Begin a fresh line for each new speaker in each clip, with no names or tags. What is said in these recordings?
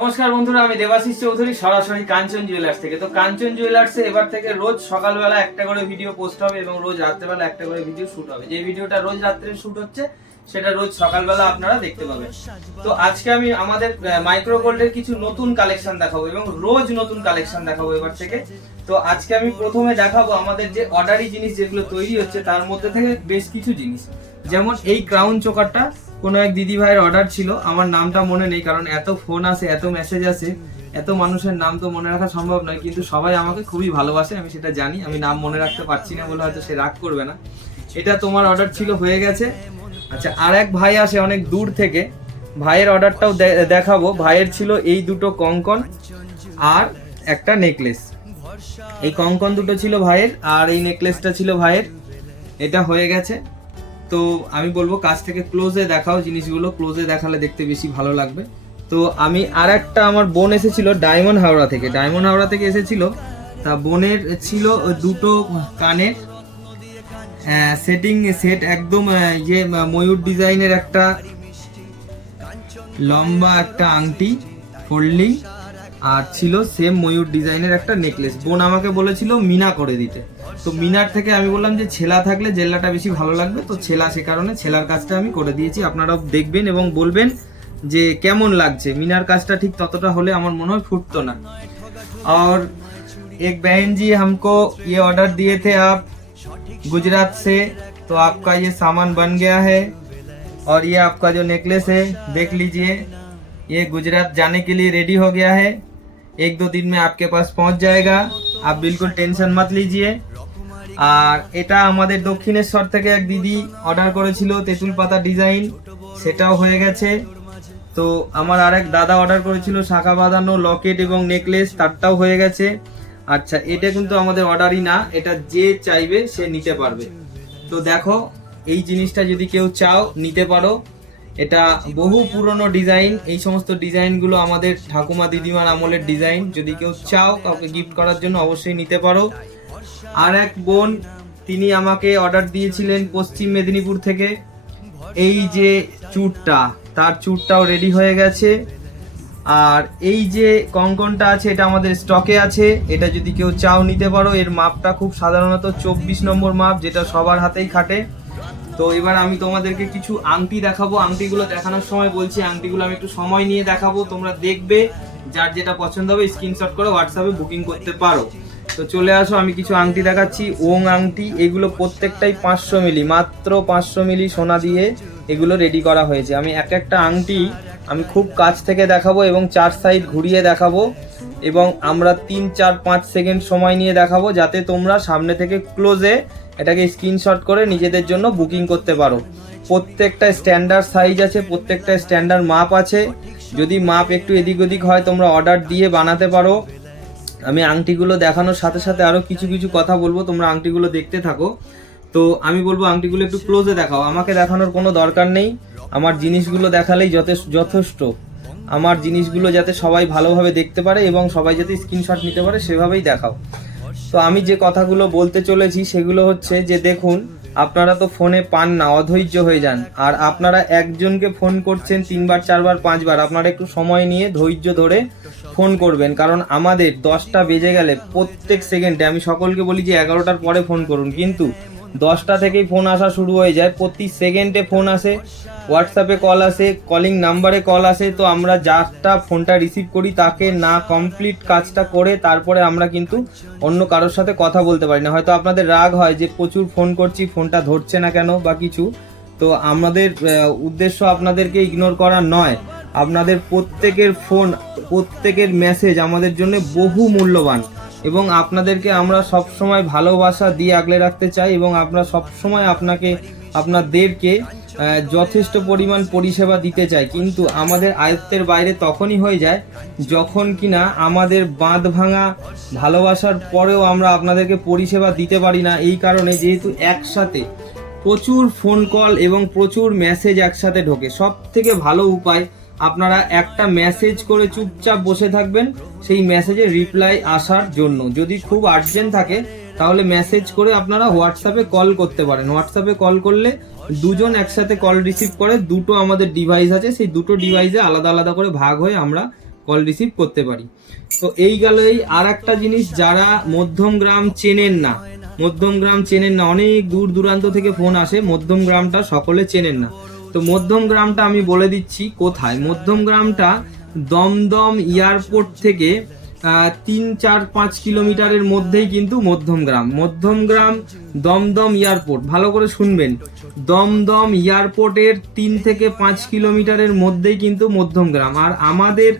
নমস্কার বন্ধুরা, আমি দেবাশিস চৌধুরী, সরাসরি কাঞ্চন জুয়েলার্স থেকে। তো কাঞ্চন জুয়েলার্সে এবার থেকে রোজ সকালবেলা একটা করে ভিডিও পোস্ট হবে এবং রোজ রাত্রেবেলা একটা করে ভিডিও শুট হবে। যে ভিডিওটা রোজ রাত্রে শুট হচ্ছে, সেটা রোজ সকালবেলা আপনারা দেখতে পাবেন। তো আজকে আমি আমাদের মাইক্রো গোল্ডের কিছু নতুন কালেকশন দেখাবো এবং রোজ নতুন কালেকশন দেখাবো এবার থেকে। তো আজকে আমি প্রথমে দেখাবো আমাদের যে অর্ডারি জিনিস যেগুলো তৈরি হচ্ছে, তার মধ্যে থেকে বেশ কিছু জিনিস। যেমন এই ক্রাউন চোকারটা কোনো এক দিদি ভাইয়ের অর্ডার ছিল, আমার নামটা মনে নেই, কারণ এত ফোন আসে, এত মেসেজ আসে, এত মানুষের নাম তো মনে রাখা সম্ভব নয়, কিন্তু সবাই আমাকে খুবই ভালোবাসে, আমি সেটা জানি, আমি নাম মনে রাখতে পারছি না বলে হয়তো সে রাগ করবে না। এটা তোমার অর্ডার ছিল, হয়ে গেছে। আচ্ছা আর এক ভাই আসে অনেক দূর থেকে, ভাইয়ের অর্ডারটাও দেখাবো, ভাইয়ের ছিল এই দুটো কঙ্কন আর একটা নেকলেস এই কঙ্কন দুটো ছিল ভাইয়ের, আর এই নেকলেসটা ছিল ভাইয়ের, এটা হয়ে গেছে। তো আমি বলব কাছ থেকে ক্লোজে দেখাও, জিনিসগুলো ক্লোজে দেখালে দেখতে বেশি ভালো লাগবে। তো আমি আর একটা আমার বোন এসেছিল ডায়মন্ড হাওড়া থেকে। ডায়মন্ড হাওড়া থেকে এসেছিল, তা বোনের ছিল দুটো কানের সেটিং সেট একদম ইয়ে ময়ূর ডিজাইনের একটা লম্বা একটা আংটি ফোল্ডিং আর ছিল সেম ময়ূর ডিজাইনের একটা নেকলেস বোন আমাকে বলেছিল মিনা করে দিতে তো মিনার থেকে আমি বললাম যে ছেলা থাকলে জেল্লাটা বেশি ভালো লাগবে তো ছেলা সে কারণে ছেলার কাজটা আমি করে দিয়েছি আপনারাও দেখবেন এবং বলবেন যে কেমন লাগছে মিনার কাজটা ঠিক ততটা হলে আমার মনে হয় ফুটতো না और एक बहन जी हमको ये ऑर्डर दिए थे आप गुजरात से तो आपका ये सामान बन गया है और ये आपका जो नेकलेस है देख लीजिए ये गुजरात जाने के लिए रेडी हो गया है एक दो दिन में आपके पास पहुंच जाएगा आप बिल्कुल टेंशन मत लीजिए আর এটা আমাদের দক্ষিণেশ্বর থেকে এক দিদি অর্ডার করেছিল তেঁতুল পাতা ডিজাইন সেটাও হয়ে গেছে তো আমার আরেক দাদা অর্ডার করেছিল শাখা বাঁধানো লকেট এবং নেকলেস তারটাও হয়ে গেছে আচ্ছা এটা কিন্তু আমাদের অর্ডারই না এটা যে চাইবে সে নিতে পারবে তো দেখো এই জিনিসটা যদি কেউ চাও নিতে পারো এটা বহু পুরনো ডিজাইন এই সমস্ত ডিজাইনগুলো আমাদের ঠাকুমা দিদিমার আমলের ডিজাইন যদি কেউ চাও কাউকে গিফট করার জন্য অবশ্যই নিতে পারো। আর এক বোন, তিনি আমাকে অর্ডার দিয়েছিলেন পশ্চিম মেদিনীপুর থেকে। এই যে চুরটা, তার চুরটাও রেডি হয়ে গেছে। আর এই যে কঙ্কনটা আছে, এটা আমাদের স্টকে আছে। এটা যদি কেউ চাও নিতে পারো, এর মাপটা খুব সাধারণত চব্বিশ নম্বর মাপ, যেটা সবার হাতেই খাটে। তো এবার আমি তোমাদেরকে কিছু আংটি দেখাবো। আংটিগুলো দেখানোর সময় বলছি, আংটিগুলো আমি একটু সময় নিয়ে দেখাবো। তোমরা দেখবে, যার যেটা পছন্দ হবে স্ক্রিনশট করে হোয়াটসঅ্যাপে বুকিং করতে পারো। তো চলে আসো, আমি কিছু আংটি দেখাচ্ছি। ওং আংটি, এগুলো প্রত্যেকটাই পাঁচশো মিলি, মাত্র পাঁচশো মিলি সোনা দিয়ে এগুলো রেডি করা হয়েছে। আমি এক একটা আংটি আমি খুব কাছ থেকে দেখাবো এবং চার সাইড ঘুরিয়ে দেখাবো এবং আমরা তিন, চার, পাঁচ সেকেন্ড সময় নিয়ে দেখাবো, যাতে তোমরা সামনে থেকে ক্লোজে এটাকে স্ক্রিনশট করে নিজেদের জন্য বুকিং করতে পারো। প্রত্যেকটা স্ট্যান্ডার্ড সাইজ আছে, প্রত্যেকটা স্ট্যান্ডার্ড মাপ আছে। যদি মাপ একটু এদিক ওদিক হয়, তোমরা অর্ডার দিয়ে বানাতে পারো। আমি আংটিগুলো দেখানোর সাথে সাথে আরও কিছু কিছু কথা বলব, তোমরা আংটিগুলো দেখতে থাকো। তো আমি বলব আংটিগুলো একটু ক্লোজে দেখাও। আমাকে দেখানোর কোনো দরকার নেই। আমার জিনিসগুলো দেখালেই যথেষ্ট। আমার জিনিসগুলো যাতে সবাই ভালোভাবে দেখতে পারে এবং সবাই যাতে স্ক্রিনশট নিতে পারে, সেভাবেই দেখাও। তো আমি যে কথাগুলো বলতে চলেছি সেগুলো হচ্ছে যে দেখুন, আপনারা তো ফোনে পান না, অধৈর্য হয়ে যান। আর আপনারা একজনকে ফোন করছেন তিনবার, চারবার, পাঁচবার, আপনারা একটু সময় নিয়ে ধৈর্য ধরে ফোন করবেন। কারণ আমাদের দশটা বেজে গেলে প্রত্যেক সেকেন্ডে, আমি সকলকে বলি যে এগারোটার পরে ফোন করুন। কিন্তু দশটা থেকেই ফোন আসা শুরু হয়ে যায়। প্রতি সেকেন্ডে ফোন আসে হোয়াটসঅ্যাপে কল আসে কলিং নাম্বারে কল আসে, তো আমরা যারটা ফোনটা রিসিভ করি তাকে না কমপ্লিট কাজটা করে তারপরে আমরা কিন্তু অন্য কারোর সাথে কথা বলতে পারি না। হয়তো আপনাদের রাগ হয় যে প্রচুর ফোন করছি ফোনটা ধরছে না কেন বা কিছু। তো আমাদের উদ্দেশ্য আপনাদেরকে ইগনোর করা নয়। আপনাদের প্রত্যেকের ফোন প্রত্যেকের মেসেজ আমাদের জন্য বহু মূল্যবান। এবং আপনাদেরকে আমরা সব সময় ভালোবাসা দিয়ে আগলে রাখতে চাই এবং আমরা সব সময় আপনাকে, আপনাদেরকে যথেষ্ট পরিমাণ পরিষেবা দিতে চাই কিন্তু আমাদের আয়ত্তের বাইরে তখনই হয়ে যায় যখন কিনা আমাদের বাঁধ ভাঙা ভালোবাসার পরেও আমরা আপনাদেরকে পরিষেবা দিতে পারি না। এই কারণে যেহেতু একসাথে প্রচুর ফোন কল এবং প্রচুর মেসেজ একসাথে ঢোকে সব থেকে ভালো উপায় আপনারা একটা মেসেজ করে চুপচাপ বসে থাকবেন, সেই মেসেজে রিপ্লাই আসার জন্য। যদি খুব আর্জেন্ট থাকে, তাহলে মেসেজ করে আপনারা হোয়াটসঅ্যাপে কল করতে পারেন। হোয়াটসঅ্যাপে কল করলে দুজন একসাথে কল রিসিভ করে, দুটো আমাদের ডিভাইস আছে, সেই দুটো ডিভাইসে আলাদা আলাদা করে ভাগ হয়ে আমরা কল রিসিভ করতে পারি। তো এই গেল এই আর একটা জিনিস, যারা মধ্যম গ্রাম চেনেন না, মধ্যম গ্রাম চেনেন না, অনেক দূর দূরান্ত থেকে ফোন আসে, মধ্যম গ্রামটা সকলে চেনেন না। তো মধ্যম গ্রামটা আমি বলে দিচ্ছি কোথায়? মধ্যম গ্রামটা দমদম এয়ারপোর্ট থেকে তিন, চার, পাঁচ কিলোমিটারের মধ্যেই কিন্তু মধ্যম গ্রাম মধ্যম গ্রাম দমদম এয়ারপোর্ট। ভালো করে শুনবেন। দমদম এয়ারপোর্টের তিন থেকে পাঁচ কিলোমিটারের মধ্যেই কিন্তু মধ্যম গ্রাম আর আমাদের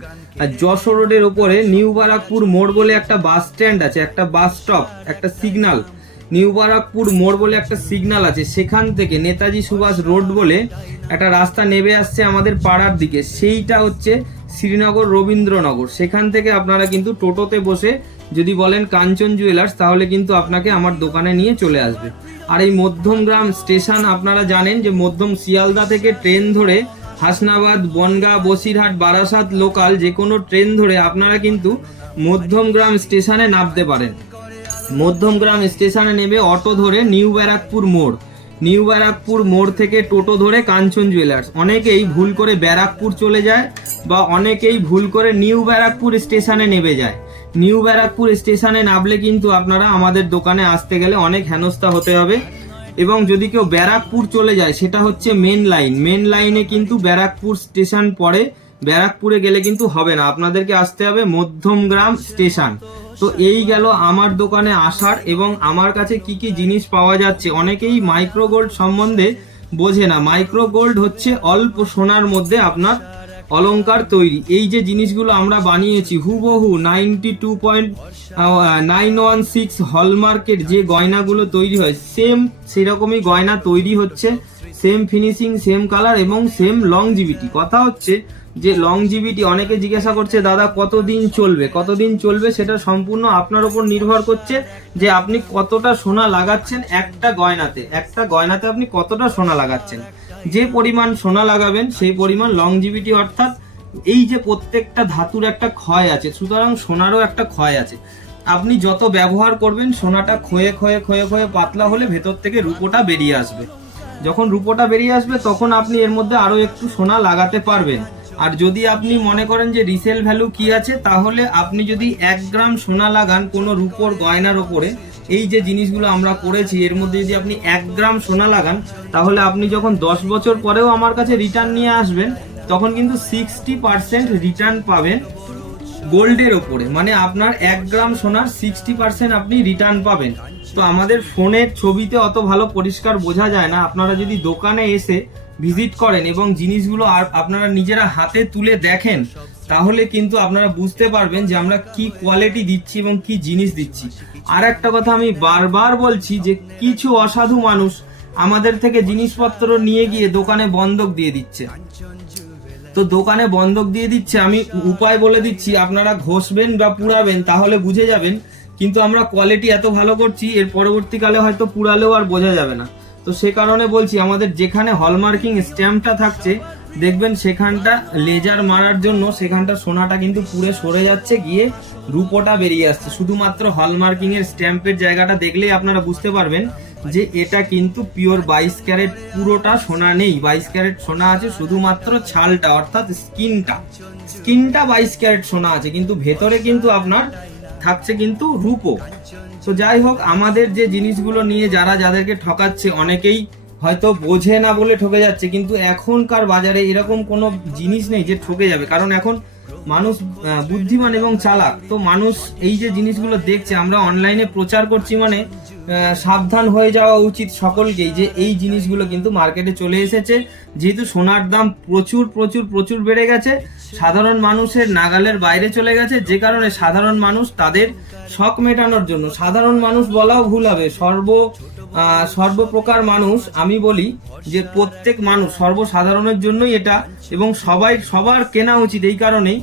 যশো রোডের ওপরে নিউ বারাকপুর মোড় বলে একটা বাস স্ট্যান্ড আছে, একটা বাস স্টপ, একটা সিগন্যাল নিউ বারাকপুর মোড় বলে একটা সিগন্যাল আছে। সেখান থেকে নেতাজি সুভাষ রোড বলে একটা রাস্তা নেমে আসছে আমাদের পাড়ার দিকে। সেইটা হচ্ছে শ্রীনগর রবীন্দ্রনগর। সেখান থেকে আপনারা কিন্তু টোটোতে বসে যদি বলেন কাঞ্চন জুয়েলার্স, তাহলে কিন্তু আপনাকে আমার দোকানে নিয়ে চলে আসবে। আর এই মধ্যমগ্রাম স্টেশন আপনারা জানেন যে মধ্যম শিয়ালদা থেকে ট্রেন ধরে হাসনাবাদ, বনগাঁ, বসিরহাট, বারাসাত লোকাল যে কোনো ট্রেন ধরে আপনারা কিন্তু মধ্যমগ্রাম স্টেশনে নামতে পারেন। মধ্যমগ্রাম স্টেশনে নেমে অটো ধরে নিউ ব্যারাকপুর মোড়। নিউ ব্যারাকপুর মোড় থেকে টোটো ধরে কাঞ্চন জুয়েলার্স। অনেকেই ভুল করে ব্যারাকপুর চলে যায় বা অনেকেই ভুল করে নিউ ব্যারাকপুর স্টেশনে নেমে যায়। নিউ ব্যারাকপুর স্টেশনে নামলে কিন্তু আপনারা আমাদের দোকানে আসতে গেলে অনেক হেনস্থা হতে হবে এবং যদি কেউ ব্যারাকপুর চলে যায়, সেটা হচ্ছে মেন লাইন। মেন লাইনে কিন্তু ব্যারাকপুর স্টেশন পড়ে। ব্যারাকপুরে গেলে কিন্তু হবে না। আপনাদেরকে আসতে হবে মধ্যমগ্রাম স্টেশন। তো এই গেল আমার দোকানে আসার এবং আমার কাছে কি কি জিনিস পাওয়া যাচ্ছে। অনেকেই মাইক্রো গোল্ড সম্বন্ধে বোঝে না। মাইক্রো গোল্ড হচ্ছে অল্প সোনার মধ্যে আপনার অলঙ্কার তৈরি। এই যে জিনিসগুলো আমরা বানিয়েছি, হুবহু ninety two point nine one six হলমার্কের যে গয়নাগুলো তৈরি হয় সেম সেরকমই গয়না তৈরি হচ্ছে। সেম ফিনিশিং সেম কালার এবং সেম লংজিভিটি কথা হচ্ছে যে লংজিভিটি অনেকে জিজ্ঞাসা করছে, দাদা, কতদিন চলবে? কতদিন চলবে সেটা সম্পূর্ণ আপনার উপর নির্ভর করছে যে আপনি কতটা সোনা লাগাচ্ছেন একটা গয়নাতে। একটা গয়নাতে আপনি কতটা সোনা লাগাচ্ছেন? যে পরিমাণ সোনা লাগাবেন, সেই পরিমাণ লংজিভিটি অর্থাৎ এই যে প্রত্যেকটা ধাতুর একটা ক্ষয় আছে, সুতরাং সোনারও একটা ক্ষয় আছে। আপনি যত ব্যবহার করবেন, সোনাটা ক্ষয়ে ক্ষয়ে ক্ষয়ে ক্ষয়ে পাতলা হলে ভেতর থেকে রূপোটা বেরিয়ে আসবে। যখন রূপোটা বেরিয়ে আসবে, তখন আপনি এর মধ্যে আরও একটু সোনা লাগাতে পারবেন। আর যদি আপনি মনে করেন যে রিসেল ভ্যালু কি আছে, তাহলে আপনি যদি এক গ্রাম সোনা লাগান কোনো রূপোর, গয়নার ওপরে, এই যে জিনিসগুলো আমরা করেছি, এর মধ্যে যদি আপনি এক গ্রাম সোনা লাগান, তাহলে আপনি যখন দশ বছর পরেও আমার কাছে রিটার্ন নিয়ে আসবেন, তখন কিন্তু সিক্সটি পার্সেন্ট রিটার্ন পাবেন গোল্ডের ওপরে। মানে আপনার এক গ্রাম সোনার সিক্সটি পার্সেন্ট আপনি রিটার্ন পাবেন। তো আমাদের ফোনের ছবিতে অত ভালো পরিষ্কার বোঝা যায় না। আপনারা যদি দোকানে এসে ভিজিট করেন এবং জিনিসগুলো আর আপনারা নিজেরা হাতে তুলে দেখেন, তাহলে কিন্তু আপনারা বুঝতে পারবেন যে আমরা কি কোয়ালিটি দিচ্ছি এবং কি জিনিস দিচ্ছি। আর একটা কথা আমি বারবার বলছি যে কিছু অসাধু মানুষ আমাদের থেকে জিনিসপত্র নিয়ে গিয়ে দোকানে বন্ধক দিয়ে দিচ্ছে। তো দোকানে বন্ধক দিয়ে দিচ্ছে, আমি উপায় বলে দিচ্ছি, আপনারা ঘষবেন বা পুড়াবেন তাহলে বুঝে যাবেন, কিন্তু আমরা কোয়ালিটি এত ভালো করছি, এর পরবর্তীকালে হয়তো পুড়ালেও আর বোঝা যাবে না। তো সে কারণে বলছি, আমাদের যেখানে হলমার্কিং স্ট্যাম্পটা থাকছে, দেখবেন সেখানটা লেজার মারার জন্য সেখানটা সোনাটা কিন্তু পুড়ে সরে যাচ্ছে, গিয়ে রূপোটা বেরিয়ে আসছে। শুধুমাত্র হলমার্কিং এর স্ট্যাম্পের জায়গাটা দেখলেই আপনারা বুঝতে পারবেন যে এটা কিন্তু পিওর বাইশ ক্যারেট পুরোটা সোনা নেই। বাইশ ক্যারেট সোনা আছে শুধুমাত্র ছালটা, অর্থাৎ স্কিনটা। স্কিনটা বাইশ ক্যারেট সোনা আছে, কিন্তু ভেতরে কিন্তু আপনার থাকছে কিন্তু রূপো। তো যাই হোক, আমাদের যে জিনিসগুলো নিয়ে যারা যাদেরকে ঠকাচ্ছে, অনেকেই হয়তো বোঝে না বলে ঠকে যাচ্ছে, কিন্তু এখনকার বাজারে এরকম কোনো জিনিস নেই যে ঠকে যাবে। কারণ এখন মানুষ বুদ্ধিমান এবং চালাক। তো মানুষ এই যে জিনিসগুলো দেখছে, আমরা অনলাইনে প্রচার করছি মানে সাবধান হয়ে যাওয়া উচিত সকলকেই যে এই জিনিসগুলো কিন্তু মার্কেটে চলে এসেছে। যেহেতু সোনার দাম প্রচুর প্রচুর প্রচুর বেড়ে গেছে সাধারণ মানুষের নাগালের বাইরে চলে গেছে, যে কারণে সাধারণ মানুষ তাদের শখ মেটানোর জন্য। সাধারণ মানুষ বলাও ভুল হবে। সর্ব সর্বপ্রকার মানুষ, আমি বলি যে প্রত্যেক মানুষ সর্বসাধারণের জন্যই এটা এবং সবাই, সবার কেনা উচিত এই কারণেই।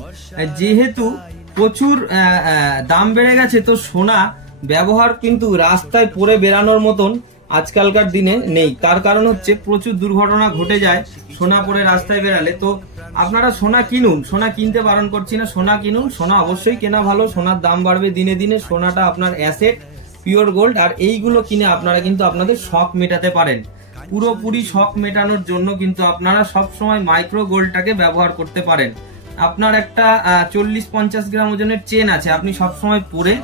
যেহেতু প্রচুর দাম বেড়ে গেছে, তো সোনা ব্যবহার কিন্তু রাস্তায় পরে বেরানোর মতন আজকালকার দিনে নেই। তার কারণ হচ্ছে প্রচুর দুর্ঘটনা ঘটে যায় সোনা পরে রাস্তায় বেরালে তো আপনারা সোনা কিনুন, সোনা কিনতে বারণ করছি না, সোনা কিনুন, সোনা অবশ্যই কেনা ভালো, সোনার দাম বাড়বে দিনে দিনে, সোনাটা আপনার অ্যাসেট পিওর গোল্ড আর এইগুলো কিনে আপনারা কিন্তু আপনাদের শখ মেটাতে পারেন। পুরোপুরি শখ মেটানোর জন্য কিন্তু আপনারা সব সময় মাইক্রো গোল্ডটাকে ব্যবহার করতে পারেন। আপনার একটা চল্লিশ পঞ্চাশ গ্রাম ওজনের চেন আছে, আপনি সবসময় পরে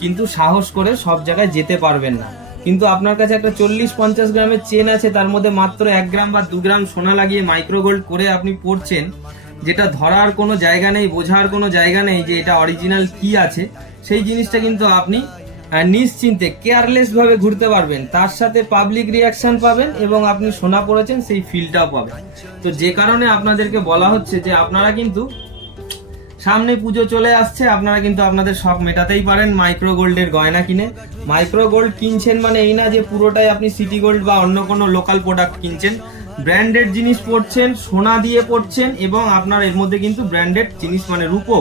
কিন্তু সাহস করে সব জায়গায় যেতে পারবেন না। কিন্তু আপনার কাছে একটা চল্লিশ পঞ্চাশ গ্রামের চেন আছে, তার মধ্যে মাত্র এক গ্রাম বা দু গ্রাম সোনা লাগিয়ে মাইক্রোগোল্ড করে আপনি পড়ছেন, যেটা ধরার কোনো জায়গা নেই, বোঝার কোনো জায়গা নেই যে এটা অরিজিনাল কি আছে, সেই জিনিসটা কিন্তু আপনি নিশ্চিন্তে কেয়ারলেসভাবে ঘুরতে পারবেন। তার সাথে পাবলিক রিয়াকশন পাবেন এবং আপনি সোনা পড়েছেন, সেই ফিলটাও পাবেন। তো যে কারণে আপনাদেরকে বলা হচ্ছে যে আপনারা কিন্তু সামনে পুজো চলে আসছে আপনারা কিন্তু আপনাদের শখ মেটাতেই পারেন মাইক্রো গোল্ডের গয়না কিনে। মাইক্রো গোল্ড কিনছেন মানে এই না যে পুরোটাই আপনি সিটি গোল্ড বা অন্য কোনো লোকাল প্রোডাক্ট কিনছেন। ব্র্যান্ডেড জিনিস পড়ছেন সোনা দিয়ে পড়ছেন এবং আপনার এর মধ্যে কিন্তু ব্র্যান্ডেড জিনিস মানে রূপো।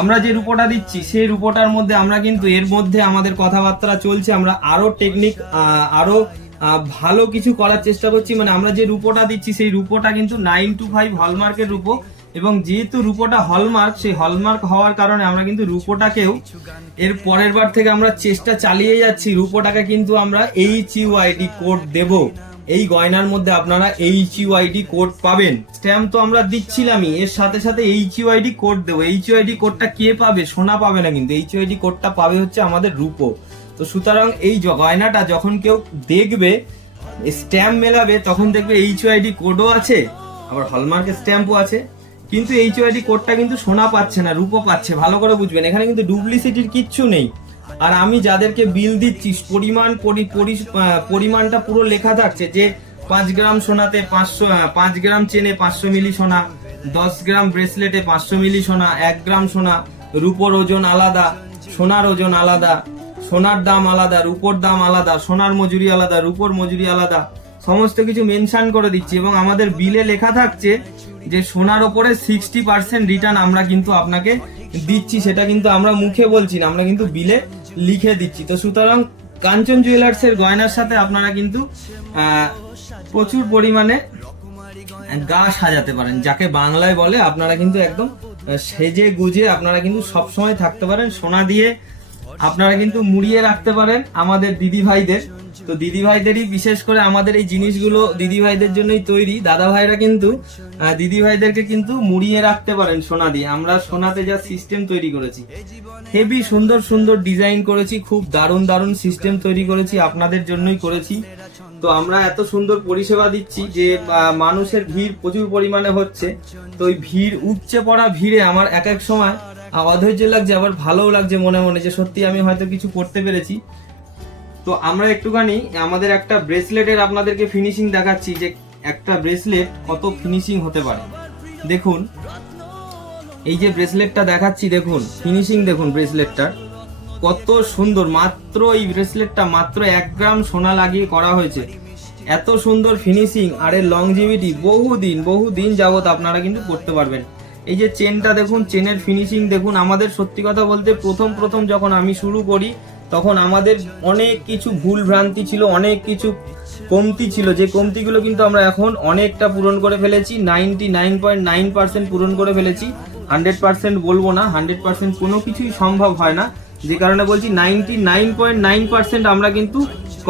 আমরা যে রূপোটা দিচ্ছি সেই রূপোটার মধ্যে আমরা কিন্তু এর মধ্যে আমাদের কথাবার্তা চলছে আমরা আরও টেকনিক আরও আহ, ভালো কিছু করার চেষ্টা করছি। মানে আমরা যে রূপোটা দিচ্ছি সেই রূপোটা কিন্তু নাইন টু ফাইভ হলমার্কের রূপো। এবং যেহেতু রূপোটা হলমার্ক সেই হলমার্ক হওয়ার কারণে আমরা কিন্তু রূপোটাকেও এর পরের বার থেকে আমরা চেষ্টা চালিয়ে যাচ্ছি। রূপোটাকে কিন্তু আমরা এইচ ইউআইডি কোড দেব। এই গয়নার মধ্যে আপনারা এইচ ইউআইডি কোড পাবেন। স্ট্যাম্প তো আমরা দিচ্ছিলামই, এর সাথে সাথে এইচ ইউআইডি কোড দেবো। এইচ ইউআইডি কোডটা কে পাবে? সোনা পাবে না কিন্তু। এইচ ইউআইডি কোডটা পাবে হচ্ছে আমাদের রূপো। তো সুতরাং এই গয়নাটা যখন কেউ দেখবে স্ট্যাম্প মেলাবে, তখন দেখবে এইচ ইউআইডি কোডও আছে, আবার হলমার্কের স্ট্যাম্পও আছে। কিন্তু এইচ ইউআইডি কোডটা কিন্তু সোনা পাচ্ছে না রূপো পাচ্ছে, ভালো করে বুঝবেন। এখানে কিন্তু ডুপ্লিসিটির কিচ্ছু নেই। আর আমি যাদেরকে বিল দিচ্ছি, পরিমাণ, পরি- পরি- পরিমাণটা পুরো লেখা থাকছে যে পাঁচ গ্রাম সোনাতে পাঁচশো পাঁচ গ্রাম চেনে পাঁচশো মিলি সোনা, দশ গ্রাম ব্রেসলেটে পাঁচশো মিলি সোনা, এক গ্রাম সোনা, রূপোর ওজন আলাদা, সোনার ওজন আলাদা, সোনার দাম আলাদা, রূপোর দাম আলাদা, সোনার মজুরি আলাদা, রূপোর মজুরি আলাদা সমস্ত কিছু মেনশন করে দিচ্ছি এবং আমাদের বিলে লেখা থাকছে যে সোনার ওপরে সিক্সটি পার্সেন্ট রিটার্ন আমরা কিন্তু আপনাকে দিচ্ছি, সেটা কিন্তু আমরা মুখে বলছি না, আমরা কিন্তু বিলে লিখে দিচ্ছি। তো সুতরাং কাঞ্চন জুয়েলার্সের গয়নার সাথে আপনারা কিন্তু প্রচুর পরিমাণে গা সাজাতে পারেন। যাকে বাংলায় বলে আপনারা কিন্তু একদম সেজে গুজে আপনারা কিন্তু সব সময় থাকতে পারেন। সোনা দিয়ে আপনারা কিন্তু মুড়িয়ে রাখতে পারেন আমাদের দিদি ভাইদের। তো দিদি ভাইদেরই বিশেষ করে আমাদের এই জিনিসগুলো দিদি ভাইদের জন্যই তৈরি। দাদা ভাইরা কিন্তু দিদি ভাইদেরকে কিন্তু মুড়িয়ে রাখতে পারেন সোনা দিয়ে। আমরা সোনাতে যা সিস্টেম তৈরি করেছি। হেভি সুন্দর সুন্দর ডিজাইন করেছি, খুব দারুণ দারুণ সিস্টেম তৈরি করেছি, আপনাদের জন্যই করেছি। তো আমরা এত সুন্দর পরিষেবা দিচ্ছি যে মানুষের ভিড় প্রচুর পরিমাণে হচ্ছে। তো ওই ভিড়, উপচে পড়া ভিড়ে আমার এক এক সময় অধৈর্য লাগছে, আবার ভালোও লাগছে মনে মনে যে সত্যি আমি হয়তো কিছু করতে পেরেছি। তো আমরা একটুখানি আমাদের একটা ব্রেসলেটের আপনাদেরকে ফিনিশিং দেখাচ্ছি যে একটা ব্রেসলেট কত ফিনিশিং হতে পারে। দেখুন, এই যে ব্রেসলেটটা দেখাচ্ছি, দেখুন ফিনিশিং দেখুন ব্রেসলেটটার। কত সুন্দর, মাত্র এই ব্রেসলেটটা মাত্র এক গ্রাম সোনা লাগিয়ে করা হয়েছে। এত সুন্দর ফিনিশিং আর এর লংজিভিটি বহুদিন বহুদিন যাবত আপনারা কিন্তু করতে পারবেন। এই যে চেনটা দেখুন, চেনের ফিনিশিং দেখুন, আমাদের সত্যি কথা বলতে প্রথম প্রথম যখন আমি শুরু করি, তখন আমাদের অনেক কিছু ভুল ভ্রান্তি ছিল, অনেক কিছু কমতি ছিল। যে কমতিগুলো কিন্তু আমরা এখন অনেকটা পূরণ করে ফেলেছি ninety nine point nine percent পূরণ করে ফেলেছি। হান্ড্রেড পার্সেন্ট বলব না হান্ড্রেড পার্সেন্ট কোনো কিছুই সম্ভব হয় না। যে কারণে বলছি ninety nine point nine percent আমরা কিন্তু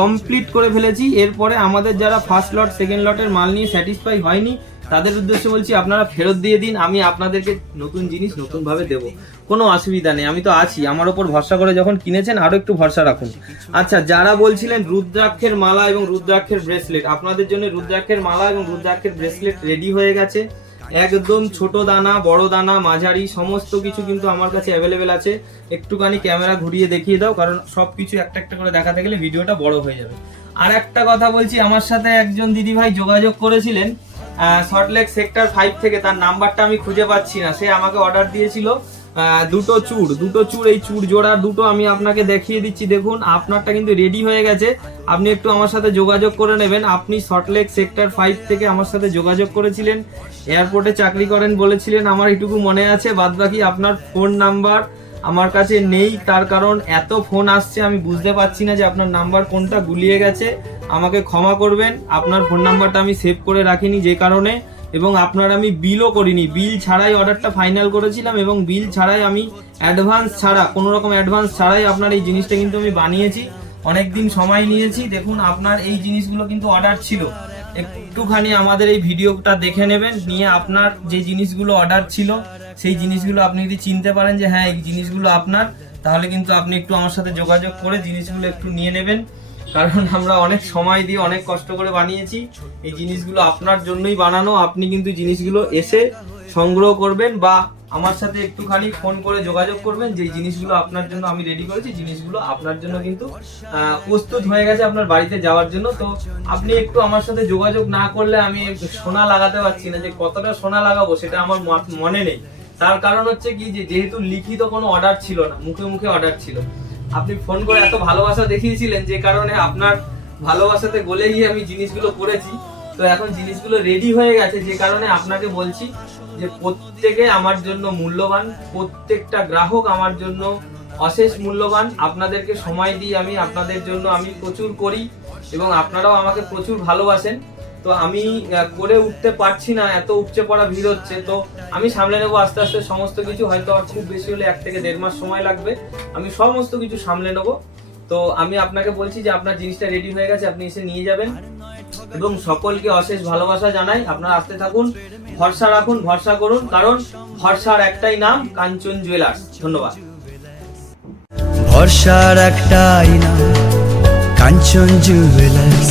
কমপ্লিট করে ফেলেছি। এরপরে আমাদের যারা ফার্স্ট লট সেকেন্ড লটের মাল নিয়ে স্যাটিসফাই হয়নি তাদের উদ্দেশ্যে বলছি, আপনারা ফেরত দিয়ে দিন, আমি আপনাদেরকে নতুন জিনিস নতুন ভাবে দেবো। কোনো অসুবিধা নেই, আমি তো আছি। আমার ওপর ভরসা করে যখন কিনেছেন, আরও একটু ভরসা রাখুন। আচ্ছা যারা বলছিলেন রুদ্রাক্ষের মালা এবং রুদ্রাক্ষের ব্রেসলেট, আপনাদের জন্য রুদ্রাক্ষের মালা এবং রুদ্রাক্ষের ব্রেসলেট রেডি হয়ে গেছে। একদম ছোট দানা, বড় দানা, মাঝারি, সমস্ত কিছু কিন্তু আমার কাছে অ্যাভেলেবেল আছে। একটুখানি ক্যামেরা ঘুরিয়ে দেখিয়ে দাও, কারণ সব কিছু একটা একটা করে দেখাতে গেলে ভিডিওটা বড় হয়ে যাবে। আর একটা কথা বলছি, আমার সাথে একজন দিদিভাই যোগাযোগ করেছিলেন। সল্টলেক সেক্টর ফাইভ থেকে তার নাম্বারটা আমি খুঁজে পাচ্ছি না। সে আমাকে অর্ডার দিয়েছিল দুটো চুড় দুটো চুড় এই চুড় জোড়া দুটো আমি আপনাকে দেখিয়ে দিচ্ছি। দেখুন, আপনারটা কিন্তু রেডি হয়ে গেছে। আপনি একটু আমার সাথে যোগাযোগ করে নেবেন। আপনি সল্টলেক সেক্টর ফাইভ থেকে আমার সাথে যোগাযোগ করেছিলেন। এয়ারপোর্টে চাকরি করেন বলেছিলেন। আমার এটুকু মনে আছে, বাদবাকি আপনার ফোন নাম্বার আমার কাছে নেই। তার কারণ এত ফোন আসছে, আমি বুঝতে পারছি না যে আপনার নাম্বার কোনটা গুলিয়ে গেছে। আমাকে ক্ষমা করবেন। আপনার ফোন নাম্বারটা আমি সেভ করে রাখিনি যে কারণে এবং আপনার আমি বিলও করিনি। বিল ছাড়াই অর্ডারটা ফাইনাল করেছিলাম এবং বিল ছাড়াই আমি অ্যাডভান্স ছাড়া, কোনো রকম অ্যাডভান্স ছাড়াই আপনার এই জিনিসটা কিন্তু আমি বানিয়েছি। অনেক দিন সময় নিয়েছি। দেখুন, আপনার এই জিনিসগুলো কিন্তু অর্ডার ছিল। একটুখানি আমাদের এই ভিডিওটা দেখে নেবেন, নিয়ে আপনার যে জিনিসগুলো অর্ডার ছিল, সেই জিনিসগুলো আপনি যদি চিনতে পারেন যে হ্যাঁ এই জিনিসগুলো আপনার, তাহলে কিন্তু আপনি একটু আমার সাথে যোগাযোগ করে জিনিসগুলো একটু নিয়ে নেবেন। কারণ আমরা অনেক সময় দিয়ে অনেক কষ্ট করে বানিয়েছি। এই জিনিসগুলো আপনার জন্যই বানানো, আপনি কিন্তু জিনিসগুলো এসে সংগ্রহ করবেন বা আমার সাথে একটুখানি ফোন করে যোগাযোগ করবেন যে জিনিসগুলো আপনার জন্য আমি রেডি করেছি, জিনিসগুলো আপনার জন্য কিন্তু প্রস্তুত হয়ে গেছে আপনার বাড়িতে যাওয়ার জন্য। তো আপনি একটু আমার সাথে যোগাযোগ না করলে আমি সোনা লাগাতে পারছি না, যে কতটা সোনা লাগাবো সেটা আমার মনে নেই। তার কারণ হচ্ছে কি, যে যেহেতু লিখিত কোনো অর্ডার ছিল না, মুখে মুখে অর্ডার ছিল। আপনি ফোন করে এত ভালোবাসা দেখিয়েছিলেন যে কারণে আপনার ভালোবাসাতে গলে গিয়ে আমি জিনিসগুলো করেছি। তো এখন জিনিসগুলো রেডি হয়ে গেছে, যে কারণে আপনাকে বলছি যে প্রত্যেকে আমার জন্য মূল্যবান, প্রত্যেকটা গ্রাহক আমার জন্য অশেষ মূল্যবান। আপনাদেরকে সময় দিই আমি, আপনাদের জন্য আমি প্রচুর করি এবং আপনারাও আমাকে প্রচুর ভালোবাসেন। তো আমি করে উঠতে পারছি না, এত উপচে পড়া ভিড় হচ্ছে, তো আমি সামলে নেব আস্তে আস্তে, সমস্ত কিছু, হয়তো আর খুব বেশি হলে এক থেকে দেড় মাস সময় লাগবে, আমি সমস্ত কিছু সামলে নেব। তো আমি আপনাকে বলছি যে আপনার জিনিসটা রেডি হয়ে গেছে, আপনি এসে নিয়ে যাবেন। এবং সকলকে অশেষ ভালোবাসা জানাই, আপনারা আসতে থাকুন, ভরসা রাখুন, ভরসা করুন, কারণ ভরসার একটাই নাম, কাঞ্চন জুয়েলার্স ধন্যবাদ।
ভরসার একটাই নাম, কাঞ্চন জুয়েলার্স